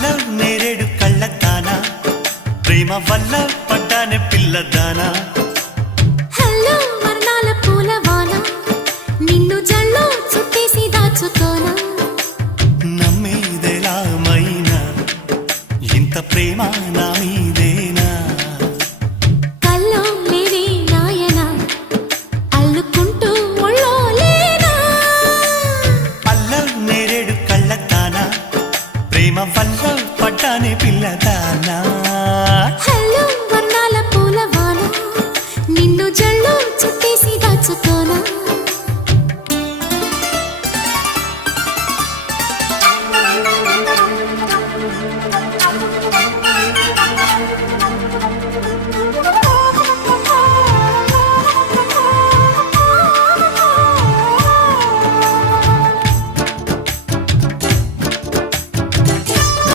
hello నేరేడు కళ్ళతానా ప్రేమ వల్ల పడ్డానే పిల్లదానా hello వర్ణాల పూలవాన నిన్ను జల్లో చుట్టేసి దాచుకోనా నమ్మేదెలా మైనా ఇంత ప్రేమ నా మీదేనా కల్లో లేదే నాయనా అల్లుకుంటూ ఒళ్ళో లేనా హల్లో నేరేడు కళ్ళతానా ప్రేమ వల్ల పడ్డానే పిల్లదానా హల్లో వర్ణాల పూలవాన నిన్ను జల్లో చుట్టేసి దాచుకోనా